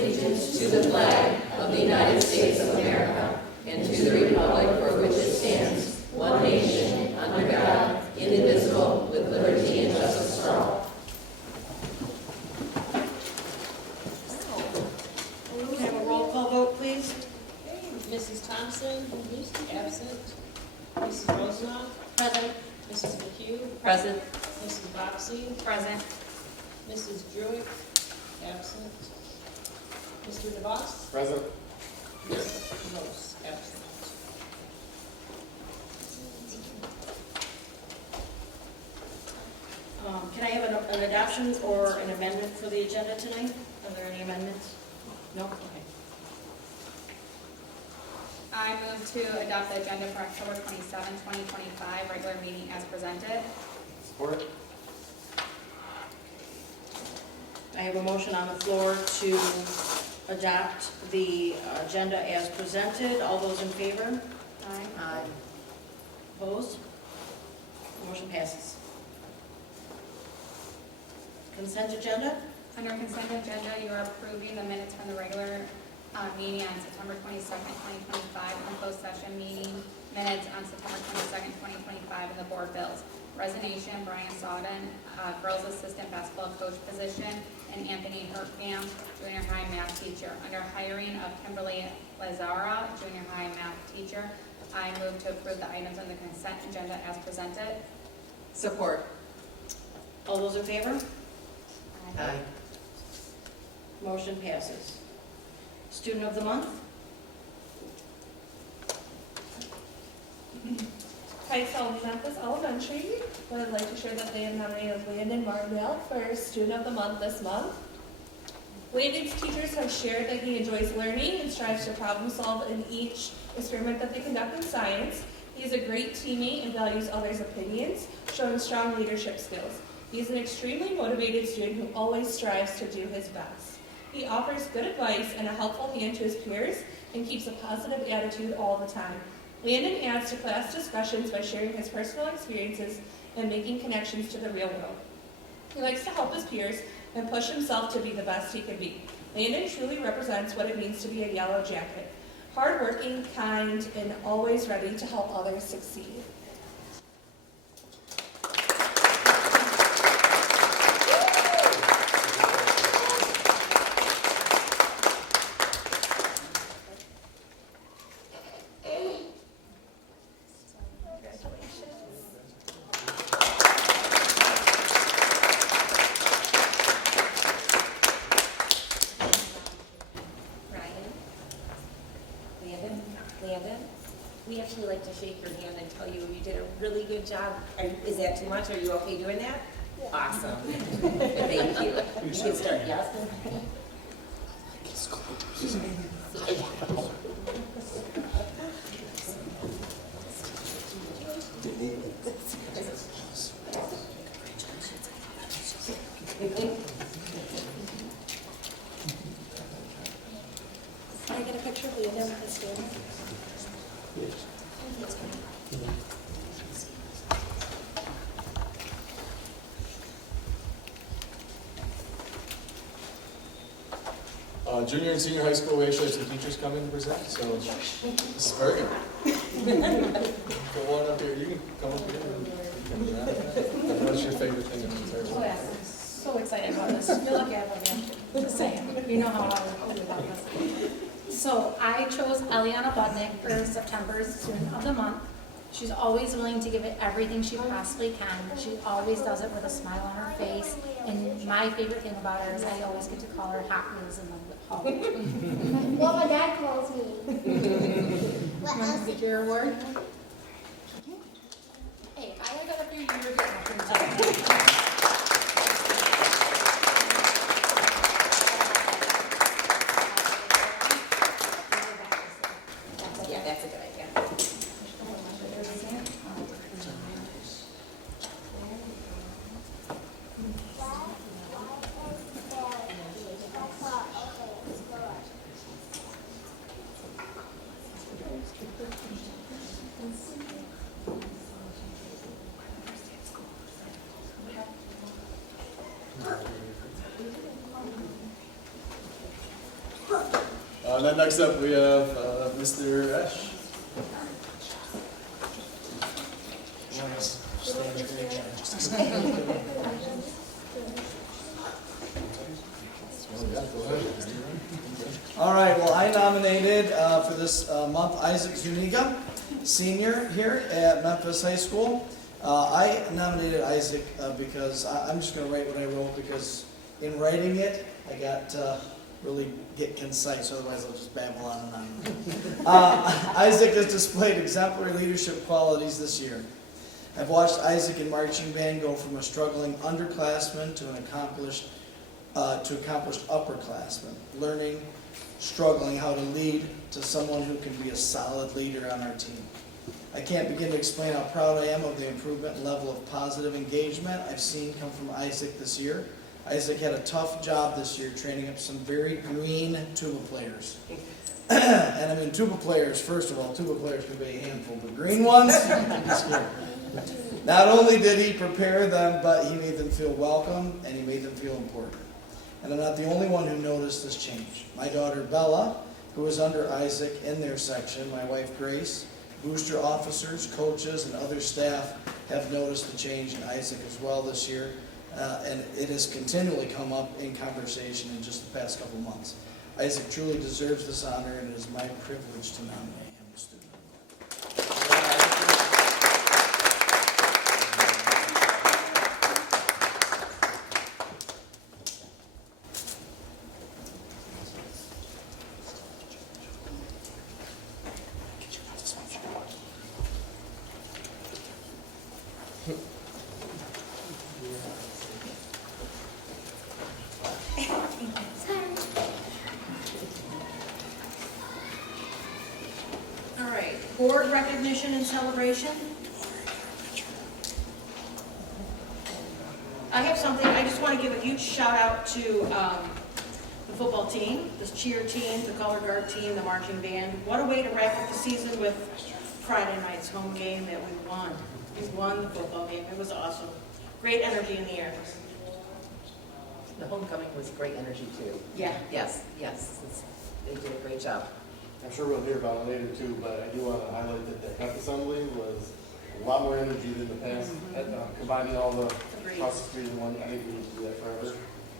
allegiance to the flag of the United States of America and to the republic for which it stands, one nation, under God, indivisible, with liberty and justice for all. Can I have a roll call vote, please? Mrs. Thompson, absent. Mrs. Rosenau, Present. Mrs. McHugh, Present. Mrs. Boxey, Present. Mrs. Druick, absent. Mr. DeVos, Present. Mrs. Rose, absent. Can I have an adoption or an amendment for the agenda tonight? Are there any amendments? No? Okay. I move to adopt the agenda for October 27, 2025, regular meeting as presented. Support. I have a motion on the floor to adopt the agenda as presented. All those in favor? Aye. Aye. Opposed? Motion passes. Consent agenda? Under consent agenda, you are approving the minutes from the regular meeting on September 22nd, 2025, and closed session meeting minutes on September 22nd, 2025, and the board bills. Resignation, Brian Sawden, girls assistant basketball coach position, and Anthony Herkam, junior high math teacher. Under hiring of Kimberly Lazara, junior high math teacher, I move to approve the items on the consent agenda as presented. Support. All those in favor? Aye. Motion passes. Student of the month? Hi, so Memphis Elementary would like to share that they have nominated Landon Marvell for Student of the Month this month. Landon's teachers have shared that he enjoys learning and strives to problem solve in each experiment that they conduct in science. He is a great teammate and values others' opinions, showing strong leadership skills. He is an extremely motivated student who always strives to do his best. He offers good advice and a helpful hand to his peers and keeps a positive attitude all the time. Landon adds to class discussions by sharing his personal experiences and making connections to the real world. He likes to help his peers and push himself to be the best he can be. Landon truly represents what it means to be a yellow jacket. Hardworking, kind, and always ready to help others succeed. Landon, we actually like to shake your hand and tell you you did a really good job. Is that too much? Are you okay doing that? Awesome. Thank you. You can start, yes? Can I get a picture of Landon with his student? Junior and senior high we actually have some teachers coming to present, so this is very good. Go on up here. You can come up here. What's your favorite thing in the entire Oh, world? yeah, I'm so excited about this. You're lucky I love you. Just saying. You know how I feel about this. So I chose Eliana Budnick for September's Student of the Month. She's always willing to give it everything she possibly can. She always does it with a smile on her face. And my favorite thing about her is I always get to call her Hot Wheels in the hall. Well, my dad calls me. What Want else? to get your award? Hey, I got up here, you were getting up here. Yeah, that's a good idea. And then next up, we have Mr. Esch. All right, well, I nominated for this month Isaac Zuniga, senior here at Memphis High School. I nominated Isaac because I'm just going to write what I wrote, because in writing it, I got to really get concise, otherwise I'll just babble on and on. Isaac has displayed exemplary leadership qualities this year. I've watched Isaac in marching band go from a struggling underclassman to an accomplished upperclassman, learning, struggling how to lead to someone who can be a solid leader on our team. I can't begin to explain how proud I am of the improvement and level of positive engagement I've seen come from Isaac this year. Isaac had a tough job this year training up some very green tuba players. And I mean, tuba players, first of all, tuba players can be a handful, but green ones, not only did he prepare them, but he made them feel welcome and he made them feel important. And I'm not the only one who noticed this change. My daughter Bella, who is under Isaac in their section, my wife Grace, booster officers, coaches, and other staff have noticed the change in Isaac as well this year. And it has continually come up in conversation in just the past couple months. Isaac truly deserves this honor, and it is my privilege to nominate him as student of the month. All right, board recognition and celebration. I have something, I just want to give a huge shout out to the football team, the cheer team, the color guard team, the marching band. What a way to wrap up the season with Friday night's home game that we won. We won the football game, it was awesome. Great energy in the air. The homecoming was great energy too. Yeah. Yes, they did a great job. I'm sure we'll hear about it later too, but I do want to highlight that the pep assembly was a lot more energy than the past. Combining all the cross the street in one, I think we need to do that forever.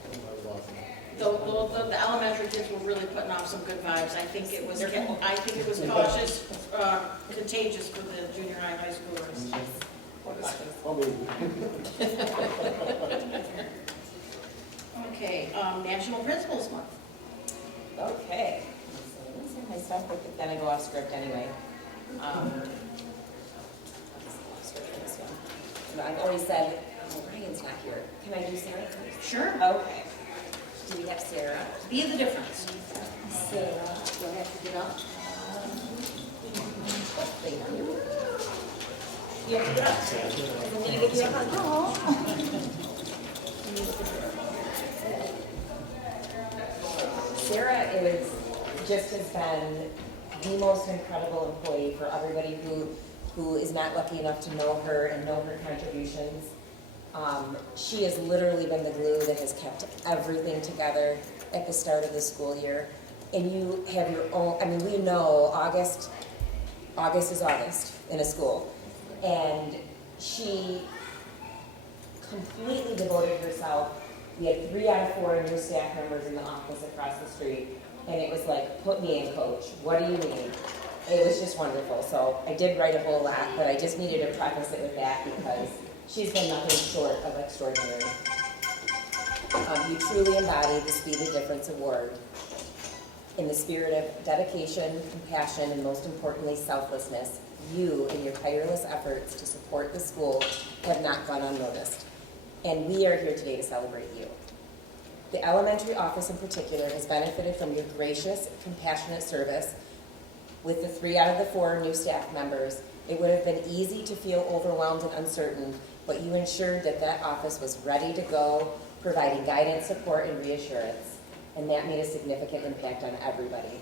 That was awesome. The elementary kids were really putting off some good vibes. I think it was cautious, contagious for the junior high schoolers. Okay, National Principals Month. Okay. So I start with, then I go off script anyway. I've always said, oh, Ryan's not here. Can I do Sarah first? Sure. Okay. Do we have Sarah? Be the difference. Sarah, you'll have to get up. Thank you. You have to get up. I'm going to give you a hug. Sarah has been the most incredible employee for everybody who is not lucky enough to know her and know her contributions. She has literally been the glue that has kept everything together at the start of the school year. And you have your own, I mean, we know August is August in a school. And she completely devoted herself. We had 3 out of 4 new staff members in the office across the street. And it was like, put me in, coach. What do you need? It was just wonderful. So I did write a whole lot, but I just needed to preface it with that because she's been nothing short of extraordinary. You truly embody the Speed the Difference Award in the spirit of dedication, compassion, and most importantly, selflessness. You and your tireless efforts to support the school have not gone unnoticed. And we are here today to celebrate you. The elementary office in particular has benefited from your gracious, compassionate service. With the 3 out of the 4 new staff members, it would have been easy to feel overwhelmed and uncertain, but you ensured that that office was ready to go, providing guidance, support, and reassurance. And that made a significant impact on everybody.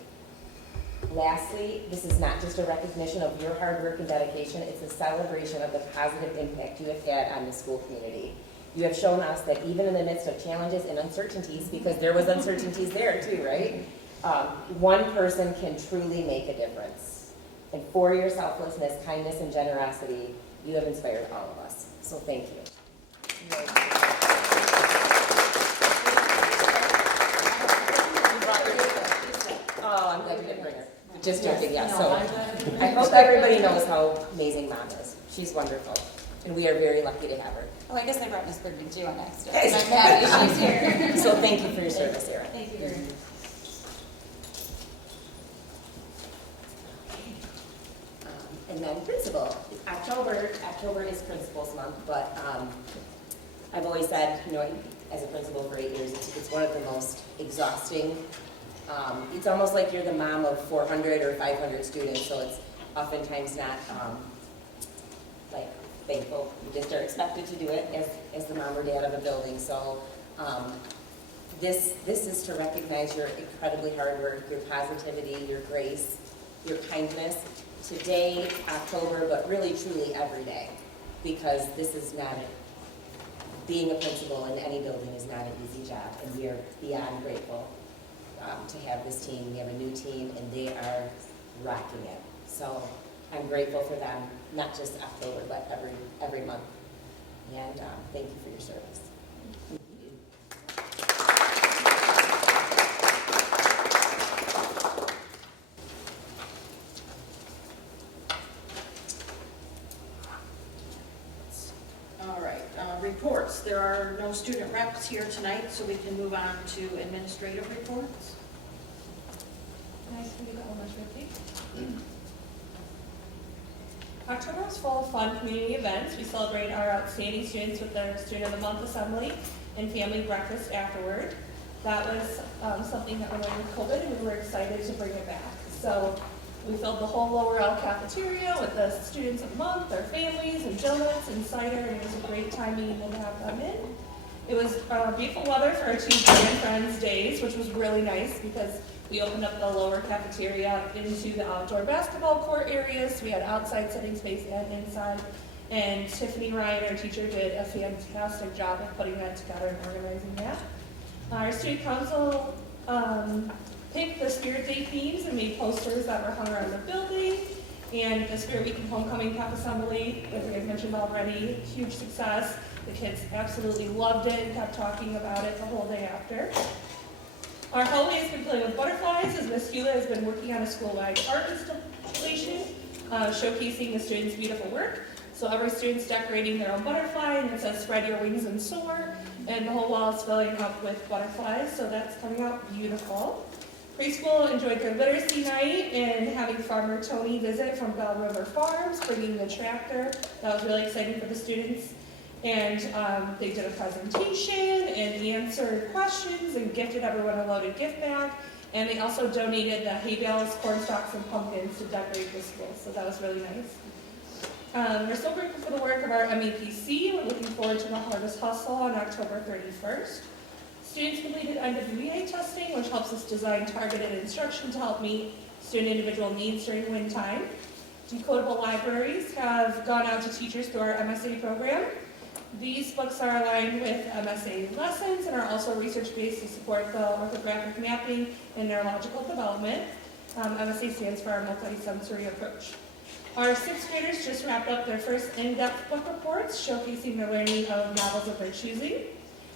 Lastly, this is not just a recognition of your hard work and dedication, it's a celebration of the positive impact you have had on the school community. You have shown us that even in the midst of challenges and uncertainties, because there was uncertainties there too, right? one person can truly make a difference. And for your selflessness, kindness, and generosity, you have inspired all of us. So thank you. Oh, I'm glad you didn't bring her. Just joking, yeah. So I hope everybody knows how amazing Mom is. She's wonderful. And we are very lucky to have her. Oh, I guess I brought Miss Bergen too on next. I'm happy she's here. So thank you for your service, Sarah. Thank you very much. And then principal. October is principal's month, but I've always said, you know, as a principal for 8 years, it's one of the most exhausting. It's almost like you're the mom of 400 or 500 students, so it's oftentimes not like thankful. You just are expected to do it as the mom or dad of a building. So this is to recognize your incredibly hard work, your positivity, your grace, your kindness. Today, October, but really truly every day, because this is not being a principal in any building is not an easy job, and we are beyond grateful to have this team. We have a new team, and they are rocking it. So I'm grateful for them, not just October, but every month. And thank you for your service. All right, reports. There are no student reps here tonight, so we can move on to administrative reports. Nice to meet you, elementary. October was full of fun community events. We celebrate our outstanding students with their Student of the Month assembly and family breakfast afterward. That was something that went on with COVID, and we were excited to bring it back. So we filled the whole lower L cafeteria with the Students of the Month, their families, and donuts and cider, and it was a great time being able to have them in. It was beautiful weather for our 2 Grand Friends days, which was really nice because we opened up the lower cafeteria into the outdoor basketball court areas. So we had outside sitting space and inside. And Tiffany Ryan, our teacher, did a fantastic job of putting that together and organizing that. Our student council picked the Spirit Day themes and made posters that were hung around the building. And the Spirit Week and Homecoming Pep Assembly, as we had mentioned already, huge success. The kids absolutely loved it and kept talking about it the whole day after. Our hallway has been filled with butterflies as Miss Hewlett has been working on a school-wide art installation, showcasing the students' beautiful work. So every student's decorating their own butterfly, and it says "Spread your wings and soar," and the whole wall is filling up with butterflies, so that's coming out beautiful. Preschool enjoyed their literacy night and having Farmer Tony visit from Bell River Farms, bringing the tractor. That was really exciting for the students. And they did a presentation and answered questions and gifted everyone a loaded gift bag. And they also donated the hay bales, corn stalks, and pumpkins to decorate the school. So that was really nice. We're so grateful for the work of our MEPC. We're looking forward to the Harvest Hustle on October 31st. Students completed NWEA testing, which helps us design targeted instruction to help meet student individual needs during win time. Decodable libraries have gone out to teachers through our MSA program. These books are aligned with MSA lessons and are also research-based to support the orthographic mapping and neurological development. MSA stands for our multi-sensory approach. Our 6th graders just wrapped up their first in-depth book reports, showcasing their learning of novels of their choosing.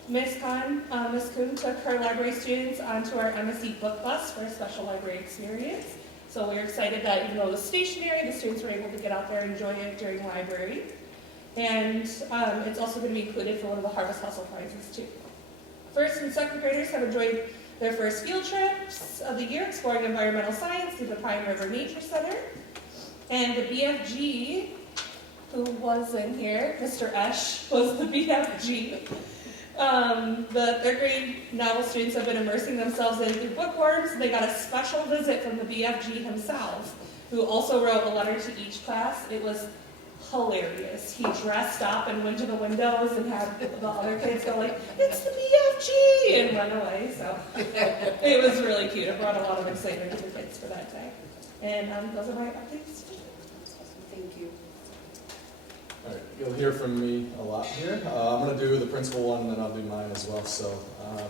Miss Kuhn took her library students onto our MSC book bus for a special library experience. So we're excited that even though it was stationary, the students were able to get out there and enjoy it during library. And it's also going to be included for one of the Harvest Hustle prizes too. 1st and 2nd graders have enjoyed their first field trips of the year, exploring environmental science through the Pine River Nature Center. And the BFG, who was in here, Mr. Esch, was the BFG. The 3rd grade novel students have been immersing themselves in through bookworms. They got a special visit from the BFG himself, who also wrote a letter to each class. It was hilarious. He dressed up and went to the windows and had the other kids go like, "It's the BFG!" and run away. So it was really cute. It brought a lot of excitement to the kids for that day. And those are my updates. Thank you. All right, you'll hear from me a lot here. I'm going to do the principal one, and then I'll do mine as well. So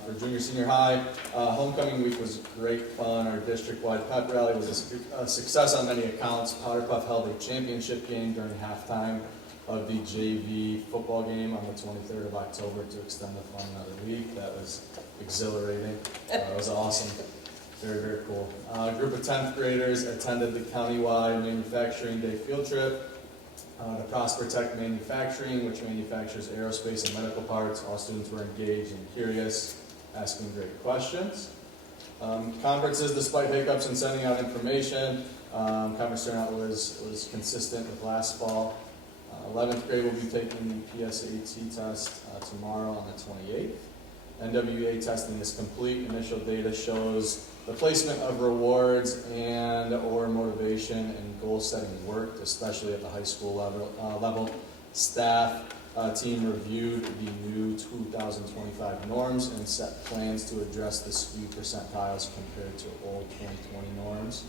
for junior, senior high. Homecoming week was great fun. Our district-wide pep rally was a success on many accounts. Powder Puff held a championship game during halftime of the JV football game on the 23rd of October to extend the fun another week. That was exhilarating. It was awesome. Very, very cool. A group of 10th graders attended the countywide manufacturing day field trip. The Prosper Tech Manufacturing, which manufactures aerospace and medical parts. All students were engaged and curious, asking great questions. Conferences, despite hiccups in sending out information, conference turnout was consistent with last fall. 11th grade will be taking the PSAT test tomorrow on the 28th. NWA testing is complete. Initial data shows the placement of rewards and or motivation and goal setting worked, especially at the high school level. Staff team reviewed the new 2025 norms and set plans to address the SPEED percentiles compared to old 2020 norms.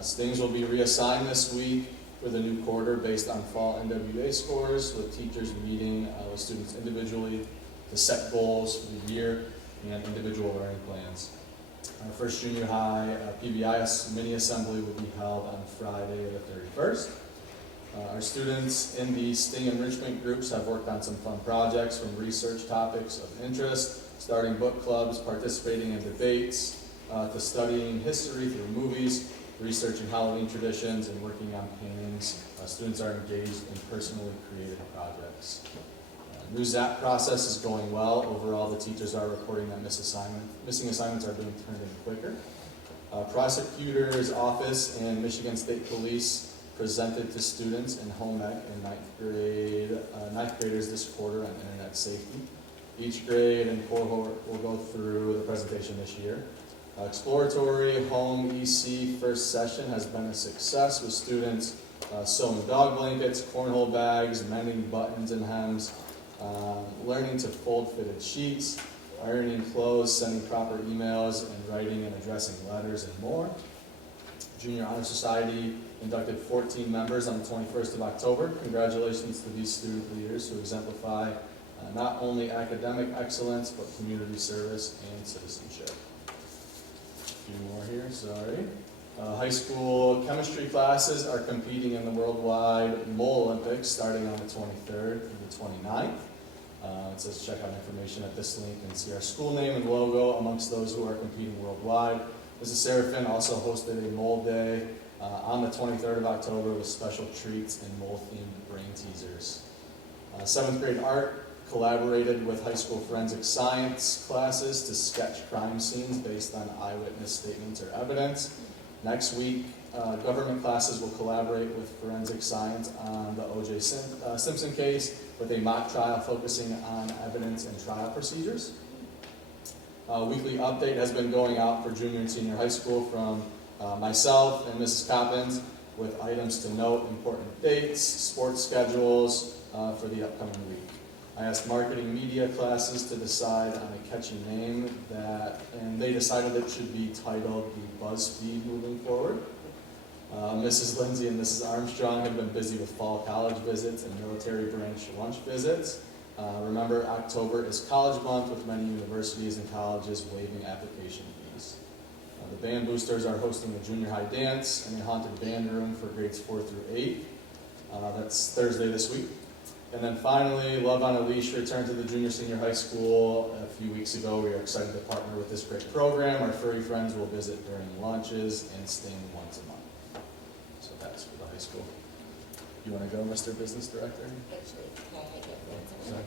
Stings will be reassigned this week for the new quarter based on fall NWA scores, with teachers meeting with students individually to set goals for the year and individual learning plans. Our first junior high PBIS mini assembly will be held on Friday the 31st. Our students in the STING enrichment groups have worked on some fun projects, from research topics of interest, starting book clubs, participating in debates, to studying history through movies, researching Halloween traditions, and working on paintings. Students are engaged in personally created projects. New ZAP process is going well. Overall, the teachers are reporting that missing assignments are being turned in quicker. Prosecutor's office and Michigan State Police presented to students in home ec and ninth graders this quarter on internet safety. Each grade and cohort will go through the presentation this year. Exploratory home EC first session has been a success, with students sewing dog blankets, cornhole bags, mending buttons and hems, learning to fold fitted sheets, ironing clothes, sending proper emails, and writing and addressing letters, and more. Junior Honor Society inducted 14 members on the 21st of October. Congratulations to these student leaders who exemplify not only academic excellence, but community service and citizenship. A few more here, sorry. High school chemistry classes are competing in the Worldwide Mole Olympics starting on the 23rd through the 29th. It says check out information at this link and see our school name and logo amongst those who are competing worldwide. Mrs. Serafin also hosted a mole day on the 23rd of October with special treats and mole-themed brain teasers. 7th grade art collaborated with high school forensic science classes to sketch crime scenes based on eyewitness statements or evidence. Next week, government classes will collaborate with forensic science on the O.J. Simpson case with a mock trial focusing on evidence and trial procedures. Weekly update has been going out for junior and senior high school from myself and Mrs. Coppins, with items to note, important dates, sports schedules for the upcoming week. I asked marketing media classes to decide on a catchy name and they decided it should be titled the BuzzFeed moving forward. Mrs. Lindsay and Mrs. Armstrong have been busy with fall college visits and military branch lunch visits. Remember, October is college month, with many universities and colleges waiving application fees. The band boosters are hosting a junior high dance in a haunted band room for grades 4 through 8. That's Thursday this week. And then finally, Love on a Leash returned to the junior senior high school a few weeks ago. We are excited to partner with this great program. Our furry friends will visit during lunches and sting once a month. So that's for the high school. You want to go, Mr. Business Director? Actually, can I get one? Okay,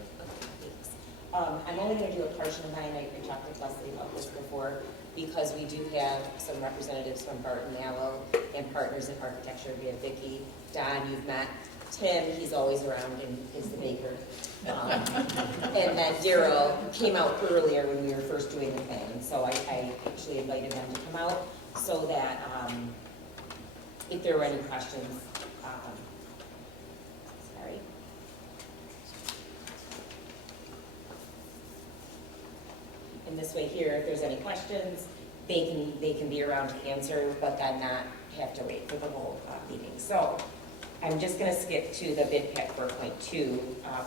thanks. I'm only going to do a portion of mine. I talked to Leslie about this before, because we do have some representatives from Barton Mallow and Partners in Architecture. We have Vicki, Don, you've met. Tim, he's always around and is the baker. And then Daryl came out earlier when we were first doing the thing. So I actually invited them to come out so that if there were any questions, sorry. And this way here, if there's any questions, they can be around to answer, but then not have to wait for the whole meeting. So I'm just going to skip to the bid pack 4.2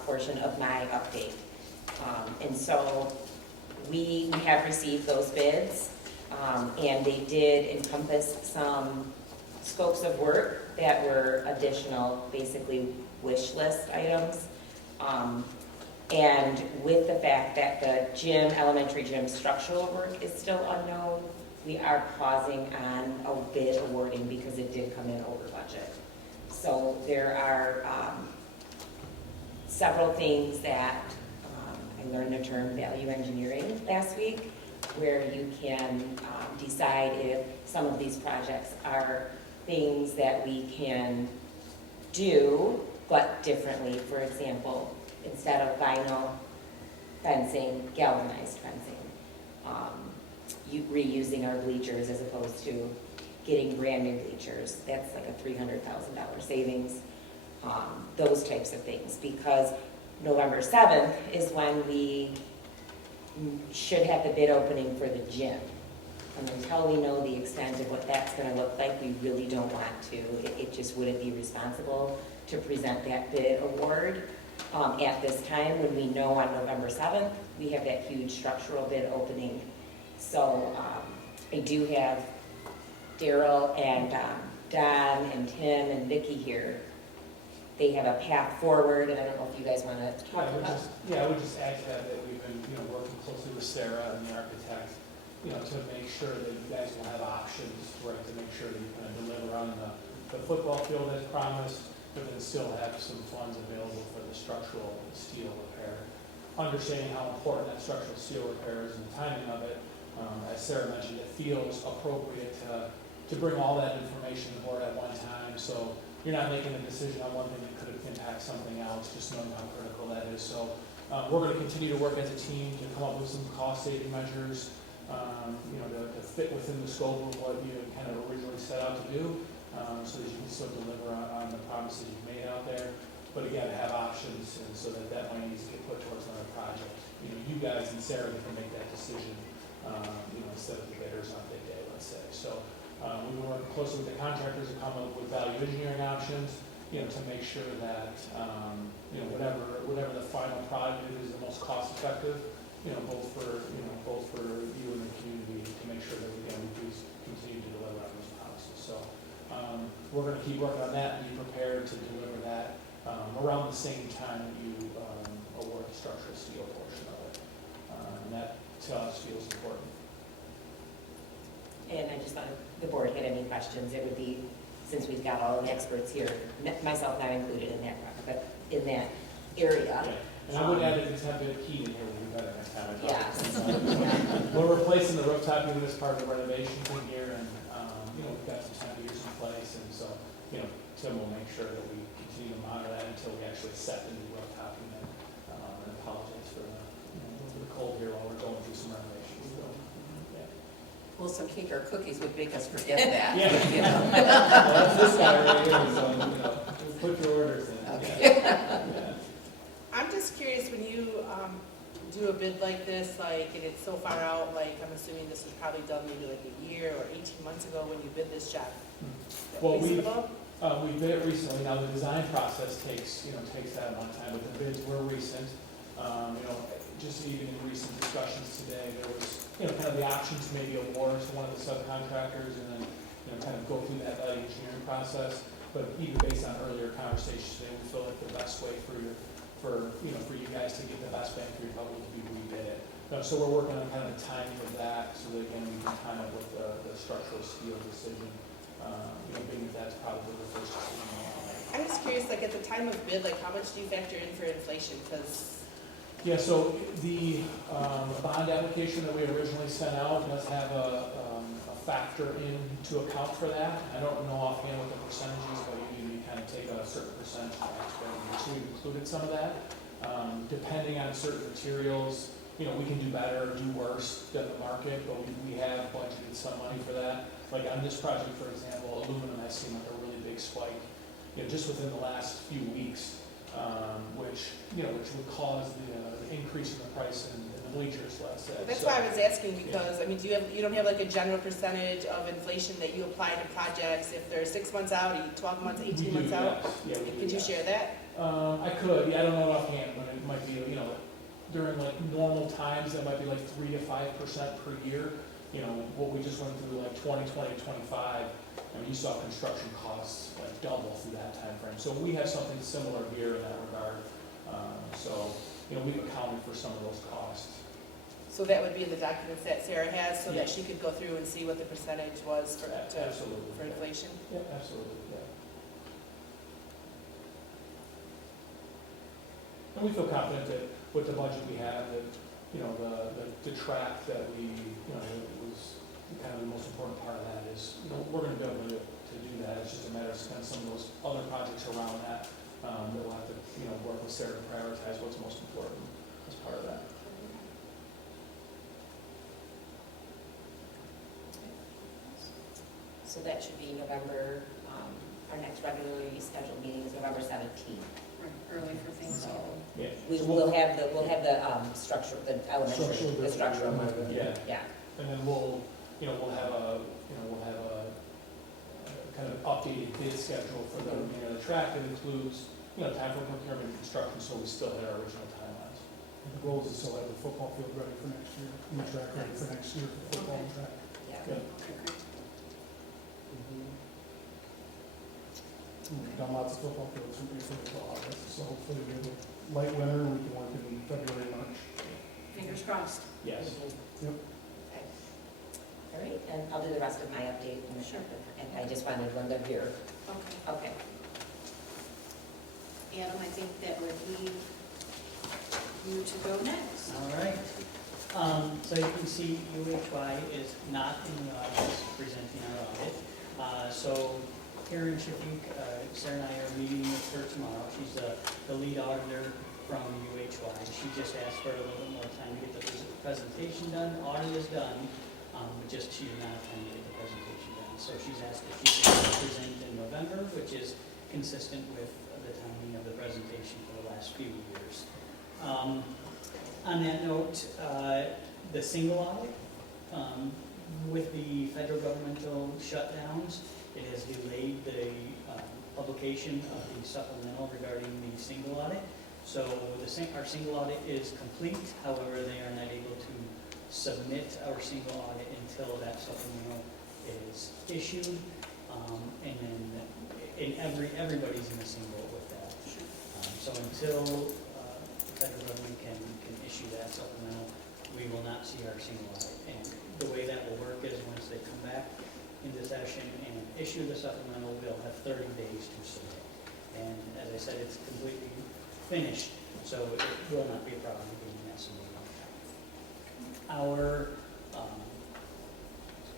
portion of my update. And so we have received those bids, and they did encompass some scopes of work that were additional, basically wish list items. And with the fact that the gym, elementary gym structural work is still unknown, we are pausing on a bid awarding because it did come in over budget. So there are several things that I learned the term value engineering last week, where you can decide if some of these projects are things that we can do but differently. For example, instead of vinyl fencing, galvanized fencing. Reusing our bleachers as opposed to getting brand new bleachers. That's like a $300,000 savings. Those types of things, because November 7th is when we should have the bid opening for the gym. And until we know the extent of what that's going to look like, we really don't want to. It just wouldn't be responsible to present that bid award at this time when we know on November 7th we have that huge structural bid opening. So I do have Daryl and Don and Tim and Vicki here. They have a path forward, and I don't know if you guys want to talk about. I would just add to that we've been, working closely with Sarah and the architect, to make sure that you guys will have options, right, to make sure that you kind of deliver on the football field as promised, but then still have some funds available for the structural steel repair. Understanding how important that structural steel repair is and the timing of it, as Sarah mentioned, it feels appropriate to bring all that information to the board at one time, so you're not making a decision on one thing that could impact something else, just knowing how critical that is. So we're going to continue to work as a team to come up with some cost-saving measures, to fit within the scope of what you kind of originally set out to do, so that you can still deliver on the promises you've made out there. But again, have options, and so that money needs to get put towards another project. You guys and Sarah can make that decision, instead of the bidders on bid day, let's say. So we've been working closely with the contractors to come up with value engineering options, to make sure that, whatever the final product is the most cost effective, both for you and the community, to make sure that we do continue to deliver on those promises. So we're going to keep working on that and be prepared to deliver that around the same time that you award the structural steel portion of it. And that to us feels important. And I just thought if the board had any questions, it would be, since we've got all the experts here, myself not included in that, but in that area. Yeah. And I would add that it's have been heat in here would be better next time. Yes. We're replacing the rooftop unit as part of the renovation thing here, and we've got some temp years in place, and so Tim will make sure that we continue to monitor that until we actually set the new rooftop unit. And apologize for the cold here while we're going through some renovations. So, yeah. Well, some cake or cookies would make us forget that. Yeah. Well, that's this guy right here, so put your orders in. Okay. Yeah. I'm just curious, when you do a bid like this, and it's so far out, I'm assuming this was probably done maybe like a year or 18 months ago when you bid this job. Well, we bid it recently. Now the design process takes that amount of time, but the bids were recent. Just even in recent discussions today, there was kind of the option to maybe award to one of the subcontractors and then kind of go through that value engineering process. But even based on earlier conversations today, we feel like the best way for you guys to get the best bang for your buck would be rebid it. So we're working on kind of the timing of that, so that again we can time it with the structural steel decision. Being that that's probably the first decision. I'm just curious, at the time of bid, how much do you factor in for inflation? Yeah, so the bond application that we originally sent out does have a factor in to account for that. I don't know offhand what the percentage is, but you kind of take a certain percentage tax credit. So we've included some of that. Depending on certain materials, we can do better or do worse than the market, but we have budgeted some money for that. Like on this project, for example, aluminum has seemed like a really big spike, just within the last few weeks, which would cause the increase in the price in the bleachers, let's say. That's why I was asking, because you don't have a general percentage of inflation that you apply to projects if they're 6 months out, 12 months, 18 months out? Yes. Yeah, could you share that? I could. Yeah, I don't know offhand, but it might be during like normal times, that might be like 3 to 5% per year. You know, what we just went through like 2020, 25, I mean, you saw construction costs like double through that time frame. So we have something similar here in that regard. So, you know, we've accounted for some of those costs. So that would be in the documents that Sarah has, so that Yes. she could go through and see what the percentage was for, Absolutely. for inflation? Yeah, absolutely, yeah. And we feel confident that with the budget we have, that, you know, the track that we, you know, it was kind of the most important part of that is, you know, we're gonna be able to do that. It's just a matter of kind of some of those other projects around that, that we'll have to, you know, work with Sarah to prioritize what's most important as part of that. So that should be November, our next regularly scheduled meeting is November 17th. Early for things. So Yeah. we'll have the structure, the elementary, Structural the structural. Yeah. Yeah. And then we'll have a kind of updated bid schedule for the remainder of the track that includes, you know, time for procurement and construction, so we still hit our original timelines. The goal is to still have the football field ready for next year, and the track ready for next year for football and track. Yeah. Yeah. We've done lots of football fields from April to August, so hopefully we have a light winter and we can work in February, March. Fingers crossed. Yes. Yep. Okay. All right, and I'll do the rest of my update. Sure. And I just wanted Linda here. Okay. Okay. Adam, I think that would leave you to go next. All right. So you can see UHY is not in the audience presenting our audit. So Karen Shafiq, Sarah and I are meeting with her tomorrow. She's the lead auditor from UHY. She just asked for a little bit more time to get the presentation done. Audit is done, but just she did not have time to get the presentation done. So she's asked if she can present in November, which is consistent with the timing of the presentation for the last few years. On that note, the single audit, with the federal governmental shutdowns, it has delayed the publication of the supplemental regarding the single audit. So our single audit is complete, however, they are not able to submit our single audit until that supplemental is issued. And everybody's in a single with that. So until the federal government can issue that supplemental, we will not see our single audit. And the way that will work is once they come back into session and issue the supplemental, we'll have 30 days to submit. And as I said, it's completely finished, so it will not be a problem getting that submitted on time. Our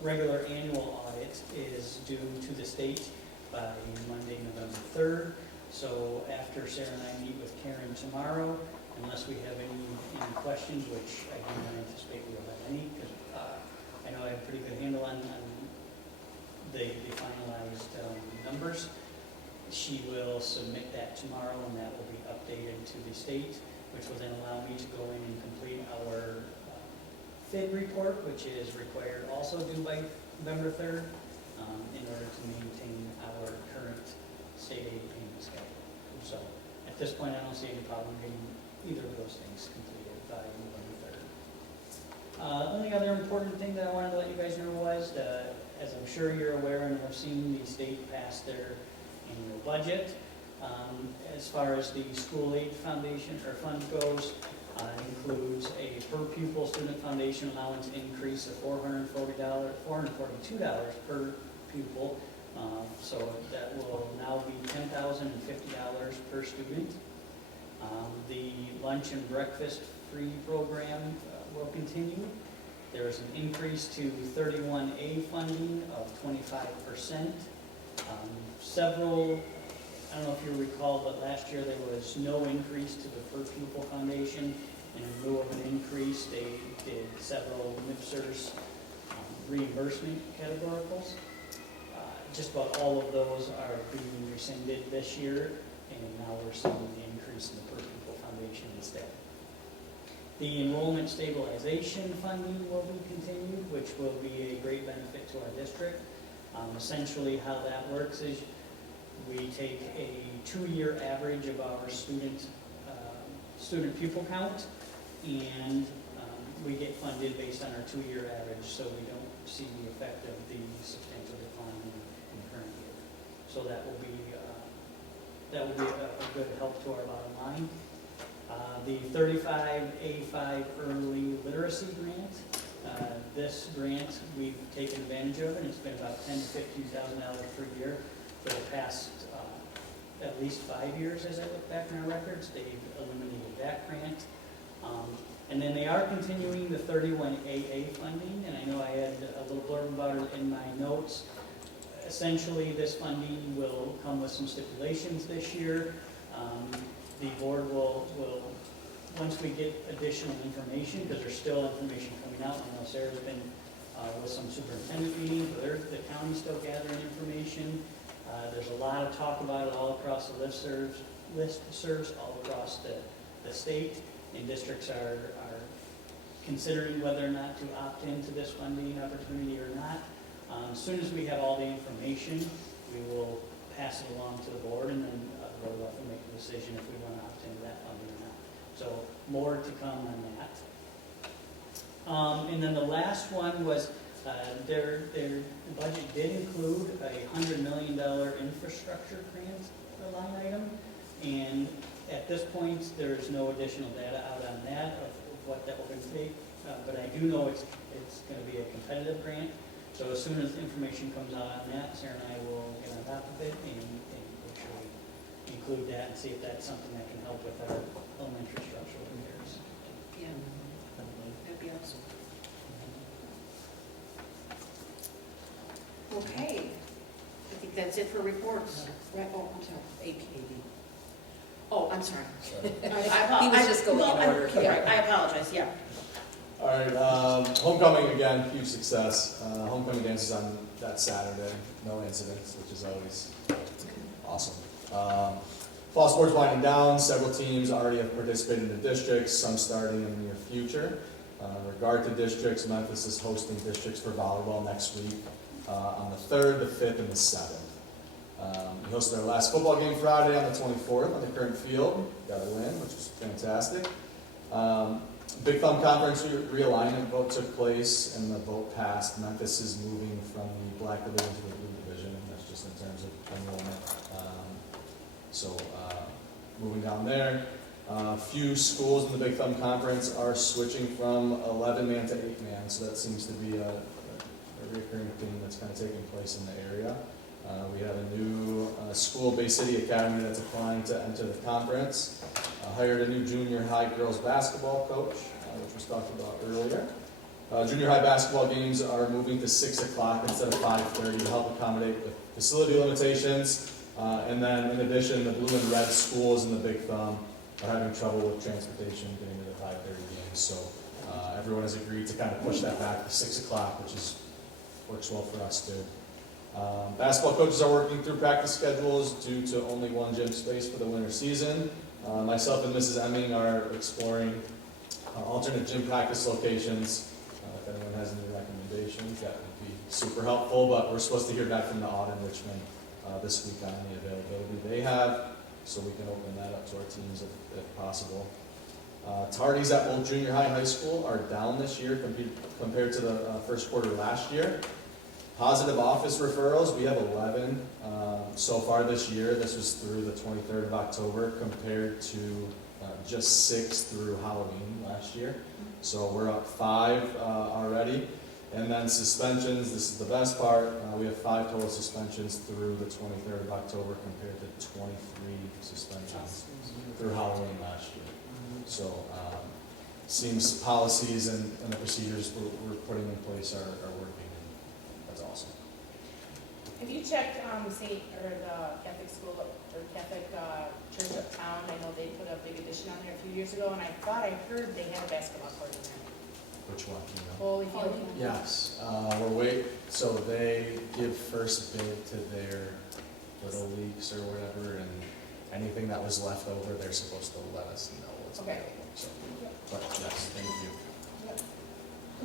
regular annual audit is due to the state by Monday, November 3rd. So after Sarah and I meet with Karen tomorrow, unless we have any questions, which I do not anticipate we will have any, because I know I have a pretty good handle on the finalized numbers. She will submit that tomorrow, and that will be updated to the state, which will then allow me to go in and complete our FID report, which is required also due by November 3rd, in order to maintain our current state aid payment schedule. So at this point, I don't see any problem getting either of those things completed by November 3rd. Only other important thing that I wanted to let you guys know was, as I'm sure you're aware and have seen, the state pass their annual budget. As far as the school aid foundation or fund goes, it includes a per pupil student foundation allowance increase of $442 per pupil. So that will now be $10,050 per student. The lunch and breakfast free program will continue. There is an increase to 31A funding of 25%. I don't know if you recall, but last year there was no increase to the per pupil foundation. And in lieu of an increase, they did several MIPSers reimbursement categoricals. Just about all of those are being rescinded this year, and now we're seeing the increase in the per pupil foundation instead. The enrollment stabilization funding will be continued, which will be a great benefit to our district. Essentially how that works is we take a 2-year average of our student pupil count, and we get funded based on our 2-year average, so we don't see the effect of the substantial decline in the current year. So that will be a good help to our bottom line. The 35A5 Early Literacy Grant. This grant, we've taken advantage of, and it's been about $10,000 to $15,000 per year for the past at least 5 years. As I look back in our records, they've eliminated that grant. And then they are continuing the 31AA funding, and I know I had a little blurb about it in my notes. Essentially, this funding will come with some stipulations this year. The board will, once we get additional information, because there's still information coming out, I know Sarah's been with some superintendent meetings, but the county's still gathering information. There's a lot of talk about it all across the listservs, all across the state, and districts are considering whether or not to opt into this funding opportunity or not. As soon as we have all the information, we will pass it along to the board, and then the board will have to make a decision if we want to opt into that funding or not. So more to come on that. And then the last one was their budget did include a $100 million infrastructure grant line item, and at this point there is no additional data out on that of what that will take, but I do know it's going to be a competitive grant. So as soon as information comes out on that, Sarah and I will get on top of it and make sure we include that and see if that's something that can help with our elementary structural repairs. Yeah, that'd be awesome. Okay, I think that's it for reports. Right, oh, I'm sorry, APAB. Oh, I'm sorry. He was just going in order. Yeah, I apologize, yeah. All right, homecoming again, huge success. Homecoming dance is on that Saturday, no incidents, which is always awesome. Fall sports winding down, several teams already have participated in the districts, some starting in the near future. In regard to districts, Memphis is hosting districts for volleyball next week on the 3rd, the 5th, and the 7th. We hosted our last football game Friday on the 24th on the current field. Got a win, which was fantastic. Big Thumb Conference realignment vote took place, and the vote passed. Memphis is moving from the black division to the blue division, and that's just in terms of enrollment. Moving down there. Few schools in the Big Thumb Conference are switching from 11-man to 8-man, so that seems to be a recurring theme that's kind of taking place in the area. We have a new school, Bay City Academy, that's applying to enter the conference. Hired a new junior high girls basketball coach, which was talked about earlier. Junior high basketball games are moving to 6 o'clock instead of 5:30 to help accommodate the facility limitations. And then in addition, the blue and red schools in the Big Thumb are having trouble with transportation getting to the 5:30 games. So everyone has agreed to kind of push that back to 6 o'clock, which works well for us too. Basketball coaches are working through practice schedules due to only one gym space for the winter season. Myself and Mrs. Emming are exploring alternate gym practice locations. If anyone has any recommendations, that would be super helpful, but we're supposed to hear back from the Aud in Richmond this week on the availability they have, so we can open that up to our teams if possible. Tardies at both junior high and high school are down this year compared to the first quarter last year. Positive office referrals, we have 11 so far this year. This was through the 23rd of October compared to just 6 through Halloween last year. So we're up 5 already. And then suspensions, this is the best part. We have 5 total suspensions through the 23rd of October compared to 23 suspensions through Halloween last year. So seems policies and the procedures we're putting in place are working. That's awesome. Have you checked the Catholic school or Catholic church uptown? I know they put a big addition on there a few years ago, and I thought I heard they had a basketball court in there. Which one? Do you know? Holyfield. Yes. We're waiting. So they give first bid to their little leagues or whatever, and anything that was left over, they're supposed to let us know what's available. So, but yes, thank you.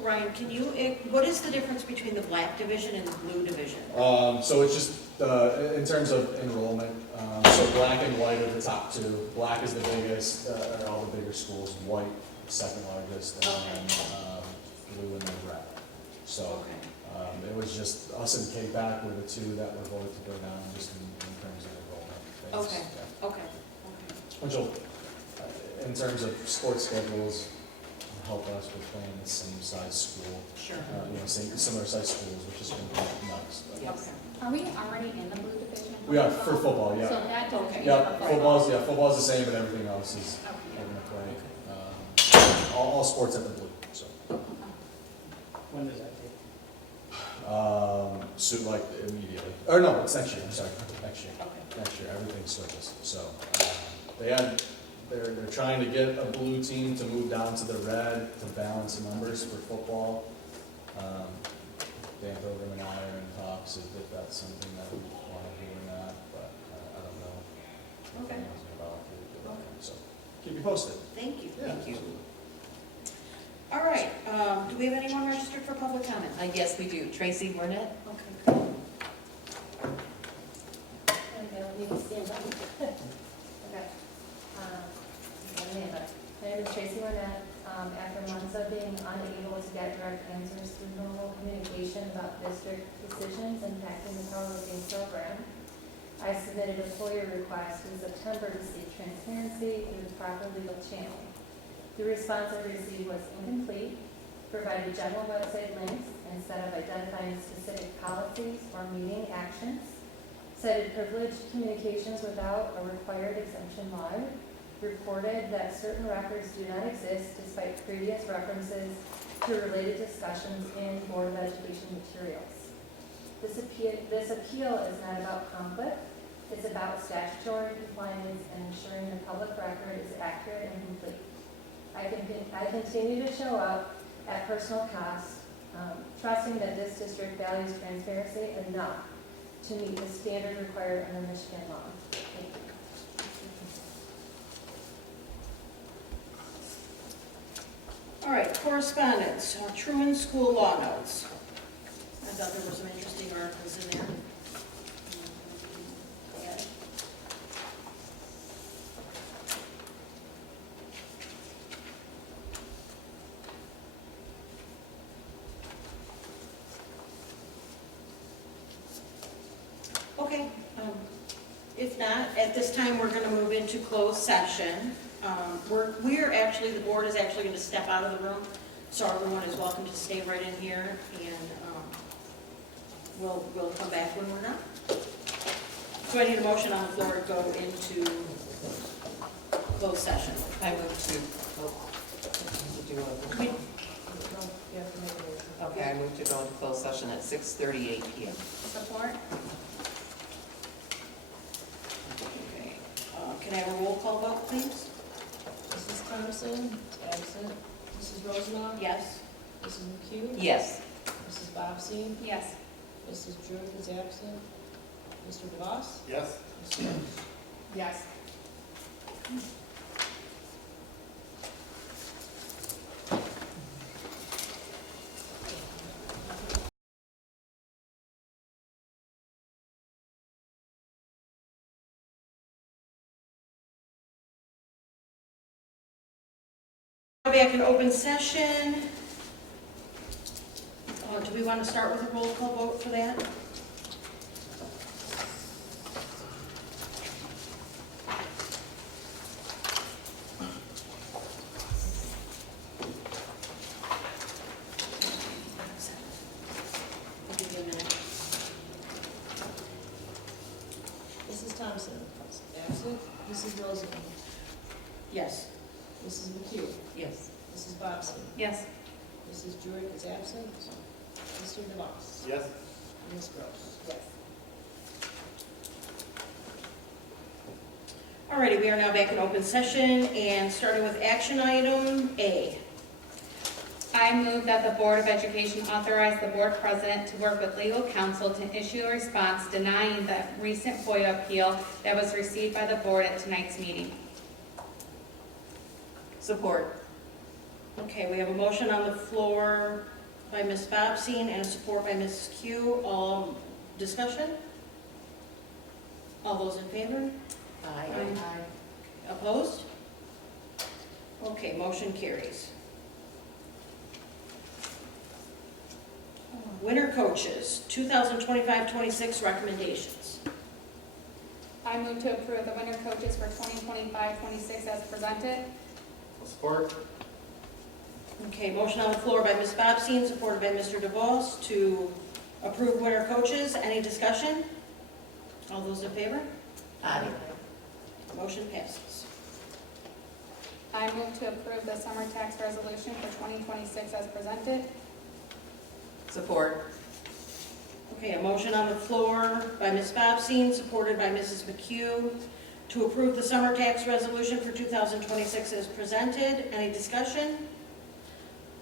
Ryan, what is the difference between the black division and the blue division? So it's just in terms of enrollment. So black and white are the top 2. Black is the biggest, all the bigger schools. White second largest, and then blue and then red. So it was just us and K-PAC were the two that were voted to go down just in terms of enrollment. Okay, Yeah. okay. Which will, in terms of sports schedules, help us with playing the same size school. Sure. Similar size schools, which is going to be nice. But. Okay. Are we already in the blue division? We are for football, yeah. So that doesn't change Yeah, for football's the same, but everything else is Okay. we're going to play all sports at the blue. So, When does that take? so like immediately, or no, it's next year. I'm sorry, next year. Okay. Next year, everything switches. So they're trying to get a blue team to move down to the red to balance the numbers for football. Dan Pilgrim and I are in talks if that's something that we want to do or not, but I don't know. Okay. So keep you posted. Thank you. Yeah. Thank you. All right, do we have anyone registered for public comment? Yes, we do. Tracy Burnett? Okay. Okay, let me stand up. Okay. My name is Tracy Burnett. After months of being unable to get direct answers through normal communication about district decisions impacting the powerlifting program, I submitted a FOIA request in September to seek transparency through the proper legal channel. The response I received was incomplete, provided general website links instead of identifying specific policies or meeting actions, cited privileged communications without a required exemption log, reported that certain records do not exist despite previous references to related discussions in Board of Education materials. This appeal is not about conflict, it's about statutory compliance and ensuring the public record is accurate and complete. I continue to show up at personal cost, trusting that this district values transparency enough to meet the standard required under Michigan law. Thank you. All right, correspondence, Truman School Law Notes. I thought there were some interesting articles in there. Go ahead. Okay, if not, at this time, we're going to move into closed session. The board is actually going to step out of the room, so everyone is welcome to stay right in here, and we'll come back when we're not. So I need a motion on the floor to go into closed session. I move to, did you want to? Okay, I move to go into closed session at 6:38 PM. Support? Okay. Can I have a roll call vote, please? Mrs. Thompson, absent. Mrs. Rosenbaum? Yes. Mrs. McHugh? Yes. Mrs. Bobbsey? Yes. Mrs. Drew is absent. Mr. DeVos? Yes? Mr. Rose? Yes. Back in open session. Do we want to start with a roll call vote for that? I'll give you a minute. Mrs. Thompson, absent. Mrs. Rosenbaum? Yes. Mrs. McHugh? Yes. Mrs. Bobbsey? Yes. Mrs. Jewett is absent. Mr. DeVos? Yes? Ms. Gross? Yes. Alrighty, we are now back in open session and starting with action item A. I move that the Board of Education authorize the board president to work with legal counsel to issue a response denying the recent FOIA appeal that was received by the board at tonight's meeting. Support. Okay, we have a motion on the floor by Ms. Bobbsey and a support by Mrs. Q. All discussion? All those in favor? Aye. Opposed? Okay, motion carries. Winter coaches, 2025-26 recommendations. I move to approve the winter coaches for 2025-26 as presented. Support. Okay, motion on the floor by Ms. Bobstein, supported by Mr. DeVos to approve winter coaches. Any discussion? All those in favor? Aye. Motion passes. I move to approve the summer tax resolution for 2026 as presented. Support. Okay, a motion on the floor by Ms. Bobstein, supported by Mrs. McHugh, to approve the summer tax resolution for 2026 as presented. Any discussion?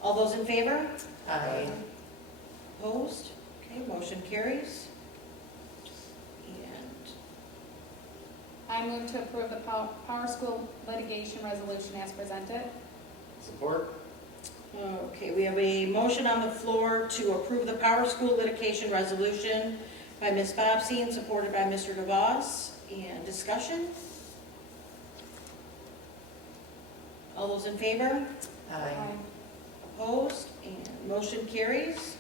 All those in favor? Aye. Opposed? Okay, motion carries. And I move to approve the Power School litigation resolution as presented. Support. okay, we have a motion on the floor to approve the Power School litigation resolution by Ms. Bobstein, supported by Mr. DeVos. And discussion? All those in favor? Aye. Opposed? And motion carries.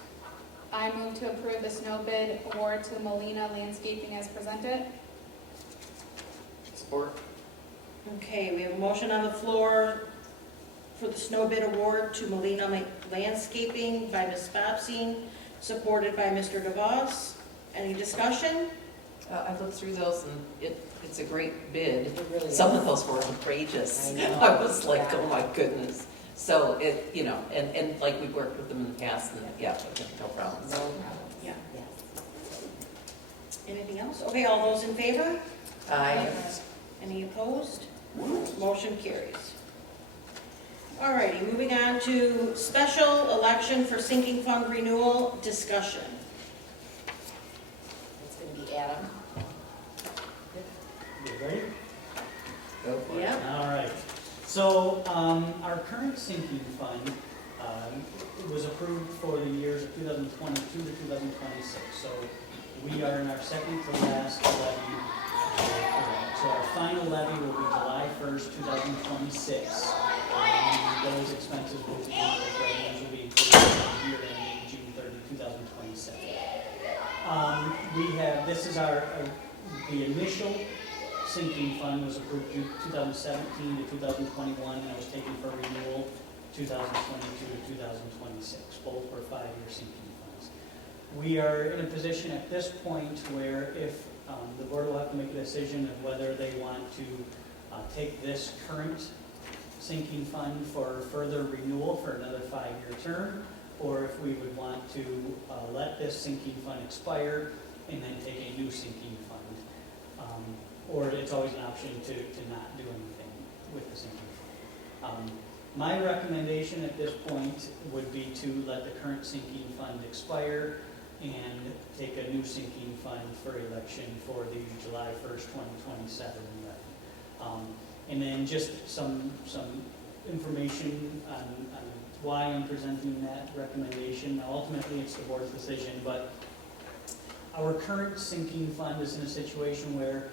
I move to approve the snow bid award to Molina Landscaping as presented. Support. Okay, we have a motion on the floor for the snow bid award to Molina Landscaping by Ms. Bobstein, supported by Mr. DeVos. Any discussion? I looked through those and it's a great bid. It really is. Some of those were outrageous. I know. I was like, Yeah. oh my goodness. So it, you know, and like we've worked with them in the past and yeah, okay, no problem. No problem. Yeah. Yes. Anything else? Okay, all those in favor? Aye. Any opposed? Motion carries. All righty, moving on to special election for sinking fund renewal discussion. It's gonna be Adam. You ready? Go for it. Yeah. All right. So, our current sinking fund, was approved for the years of 2022 to 2026. So, we are in our second to last levy. So our final levy will be July 1st, 2026. And those expenses will be, revenues will be included in the year ending June 30, 2027. This is the initial sinking fund was approved in 2017 to 2021, and it was taken for renewal 2022 to 2026. Both were 5-year sinking funds. We are in a position at this point where if the board will have to make a decision of whether they want to take this current sinking fund for further renewal for another 5-year term, or if we would want to let this sinking fund expire and then take a new sinking fund. Or it's always an option to not do anything with the sinking fund. My recommendation at this point would be to let the current sinking fund expire and take a new sinking fund for election for the July 1st, 2027 election. And then just some information on why I'm presenting that recommendation. Now, ultimately, it's the board's decision, but our current sinking fund is in a situation where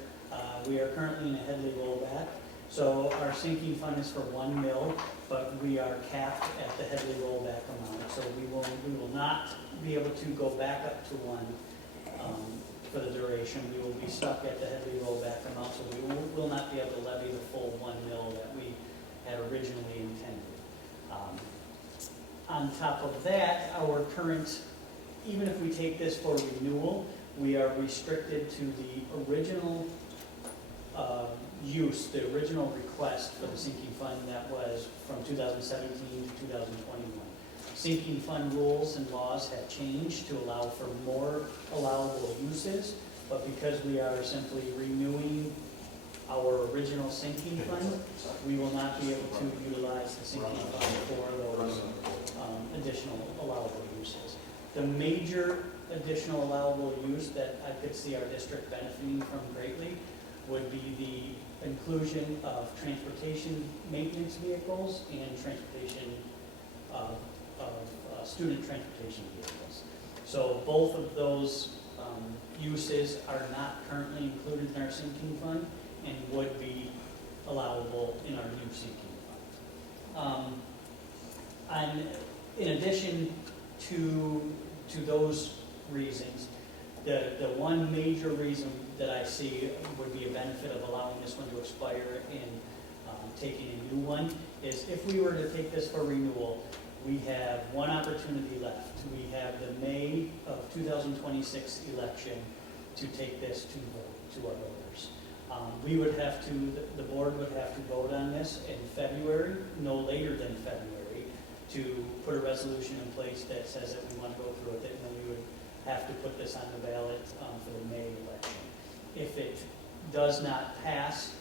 we are currently in a Headley rollback. So our sinking fund is for 1 mil, but we are capped at the Headley rollback amount. So we will not be able to go back up to 1 for the duration. We will be stuck at the Headley rollback amount, so we will not be able to levy the full 1 mil that we had originally intended. On top of that, our current, even if we take this for renewal, we are restricted to the original the original request for the sinking fund that was from 2017 to 2021. Sinking fund rules and laws have changed to allow for more allowable uses, but because we are simply renewing our original sinking fund, we will not be able to utilize the sinking fund for those additional allowable uses. The major additional allowable use that I could see our district benefiting from greatly would be the inclusion of transportation maintenance vehicles and transportation of student transportation vehicles. So both of those uses are not currently included in our sinking fund and would be allowable in our new sinking fund. In addition to those reasons, the one major reason that I see would be a benefit of allowing this one to expire and taking a new one is if we were to take this for renewal, we have one opportunity left. We have the May of 2026 election to take this to our voters. We would have to, the board would have to vote on this in February, no later than February, to put a resolution in place that says that we want to go through with it, and then we would have to put this on the ballot for the May election. If it does not pass,